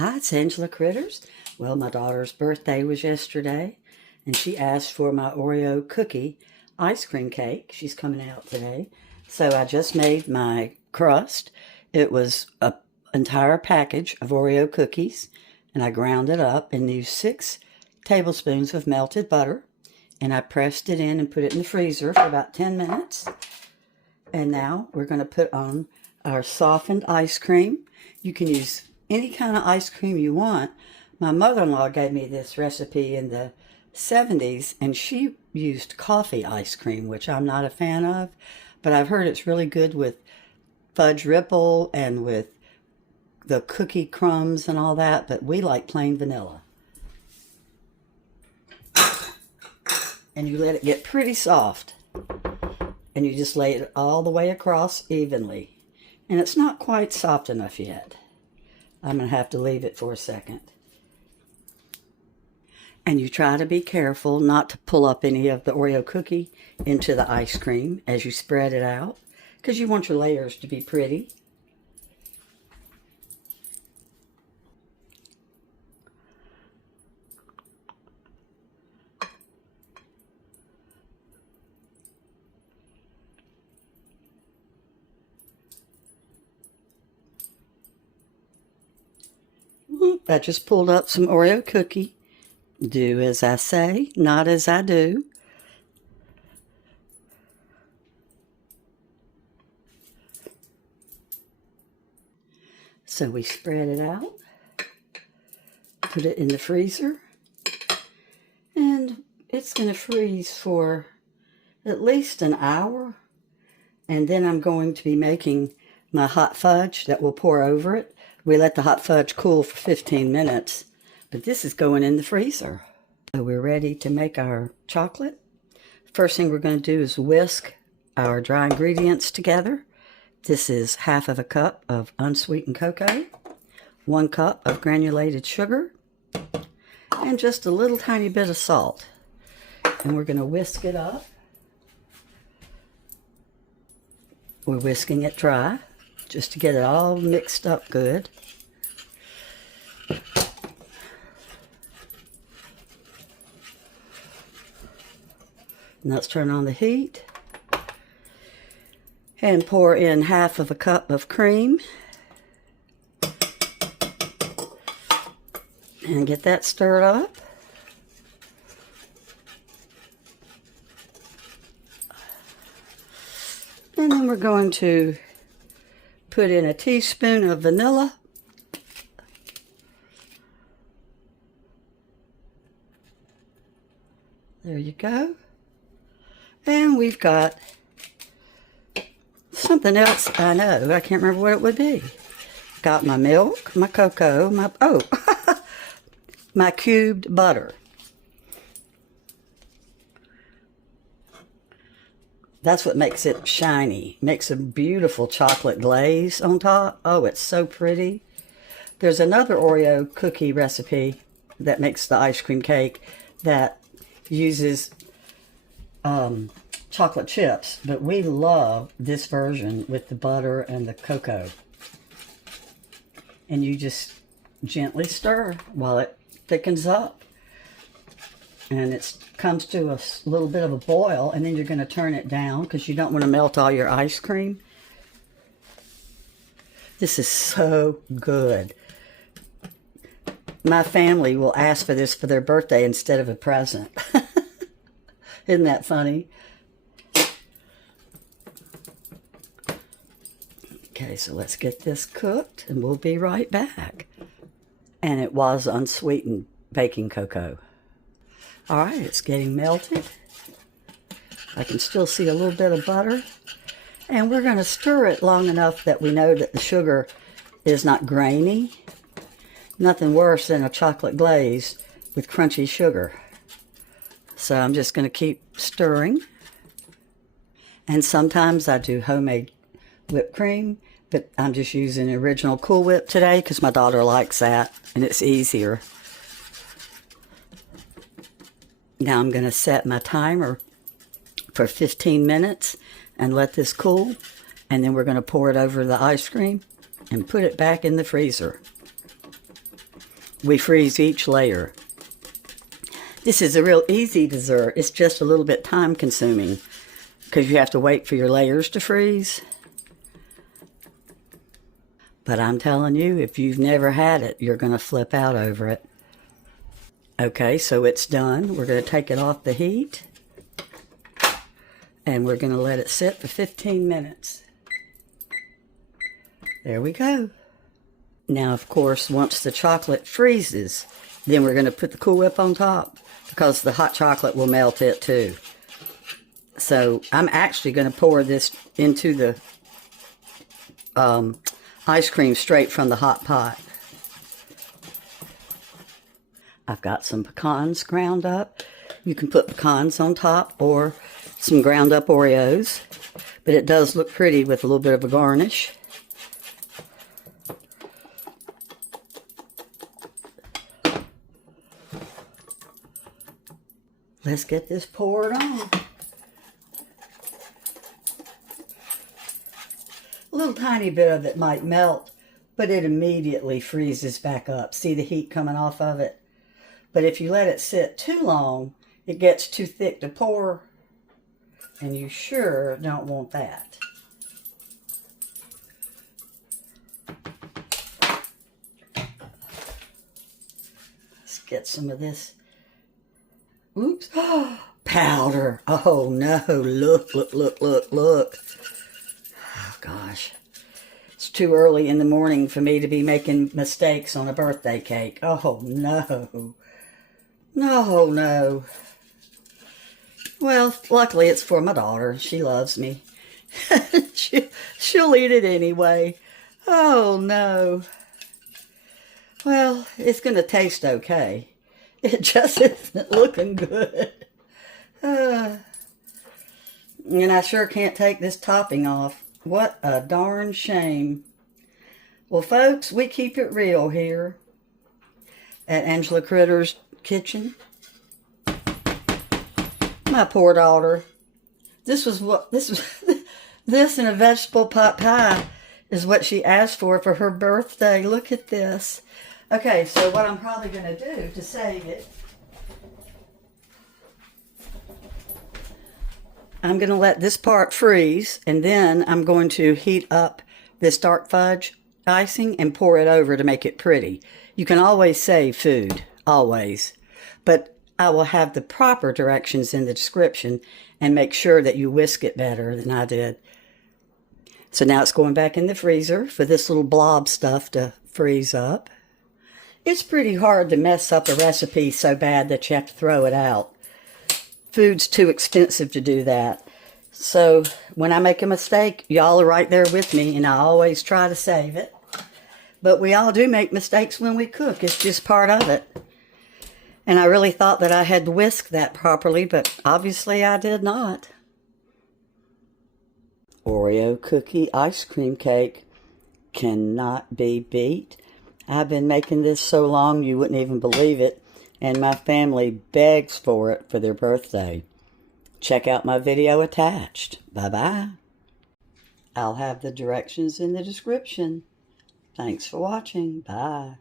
Hi, it's Angela Critters. Well, my daughter's birthday was yesterday, and she asked for my Oreo cookie ice cream cake. She's coming out today. So I just made my crust. It was an entire package of Oreo cookies, and I ground it up and used 6 tablespoons of melted butter, and I pressed it in and put it in the freezer for about 10 minutes. And now we're going to put on our softened ice cream. You can use any kind of ice cream you want. My mother-in-law gave me this recipe in the 70's, and she used coffee ice cream, which I'm not a fan of, but I've heard it's really good with fudge ripple and with the cookie crumbs and all that, but we like plain vanilla. And you let it get pretty soft, and you just lay it all the way across evenly. And it's not quite soft enough yet. I'm going to have to leave it for a second. And you try to be careful not to pull up any of the Oreo cookie into the ice cream as you spread it out, because you want your layers to be pretty. I just pulled up some Oreo cookie. Do as I say, not as I do. So we spread it out, put it in the freezer, and it's going to freeze for at least an hour. And then I'm going to be making my hot fudge that will pour over it. We let the hot fudge cool for 15 minutes, but this is going in the freezer. So we're ready to make our chocolate. First thing we're going to do is whisk our dry ingredients together. This is 1/2 cup of unsweetened cocoa, 1 cup of granulated sugar, and just a little tiny bit of salt. And we're going to whisk it up. We're whisking it dry, just to get it all mixed up good. And let's turn on the heat and pour in 1/2 cup of cream and get that stirred up. And then we're going to put in a teaspoon of vanilla. There you go. And we've got something else I know. I can't remember what it would be. Got my milk, my cocoa, my cubed butter. That's what makes it shiny. Makes a beautiful chocolate glaze on top. Oh, it's so pretty. There's another Oreo cookie recipe that makes the ice cream cake that uses chocolate chips, but we love this version with the butter and the cocoa. And you just gently stir while it thickens up. And it comes to a little bit of a boil, and then you're going to turn it down because you don't want to melt all your ice cream. This is so good. My family will ask for this for their birthday instead of a present. Isn't that funny? Okay, so let's get this cooked, and we'll be right back. And it was unsweetened baking cocoa. All right, it's getting melted. I can still see a little bit of butter. And we're going to stir it long enough that we know that the sugar is not grainy. Nothing worse than a chocolate glaze with crunchy sugar. So I'm just going to keep stirring. And sometimes I do homemade whipped cream, but I'm just using original Cool Whip today because my daughter likes that and it's easier. Now I'm going to set my timer for 15 minutes and let this cool. And then we're going to pour it over the ice cream and put it back in the freezer. we freeze each layer. This is a real easy dessert. It's just a little bit time consuming because you have to wait for your layers to freeze. But I'm telling you, if you've never had it, you're going to flip out over it. Okay, so it's done. We're going to take it off the heat. And we're going to let it sit for 15 minutes. There we go. Now, of course, once the chocolate freezes, then we're going to put the Cool Whip on top because the hot chocolate will melt it too. So I'm actually going to pour this into the ice cream straight from the hot pot. I've got some pecans ground up. You can put pecans on top or some ground up Oreos, but it does look pretty with a little bit of a garnish. Let's get this poured on. A little tiny bit of it might melt, but it immediately freezes back up. See the heat coming off of it? But if you let it sit too long, it gets too thick to pour, and you sure don't want that. Let's get some of this. Oops. Powder. Oh no, look, look, look, look, look. Oh gosh. It's too early in the morning for me to be making mistakes on a birthday cake. Oh no. No, no. Well, luckily it's for my daughter. She loves me. She'll eat it anyway. Oh no. Well, it's going to taste okay. It just isn't looking good. And I sure can't take this topping off. What a darn shame. Well, folks, we keep it real here at Angela Critter's Kitchen. My poor daughter. This and a vegetable pot pie is what she asked for her birthday. Look at this. Okay, so what I'm probably going to do to save it, I'm going to let this part freeze, and then I'm going to heat up this dark fudge icing and pour it over to make it pretty. You can always save food, always. But I will have the proper directions in the description and make sure that you whisk it better than I did. So now it's going back in the freezer for this little blob stuff to freeze up. It's pretty hard to mess up a recipe so bad that you have to throw it out. Food's too expensive to do that. So when I make a mistake, y'all are right there with me, and I always try to save it. But we all do make mistakes when we cook. It's just part of it. And I really thought that I had whisked that properly, but obviously I did not. Oreo cookie ice cream cake cannot be beat. I've been making this so long you wouldn't even believe it, and my family begs for it for their birthday. Check out my video attached. Bye-bye. I'll have the directions in the description. Thanks for watching. Bye.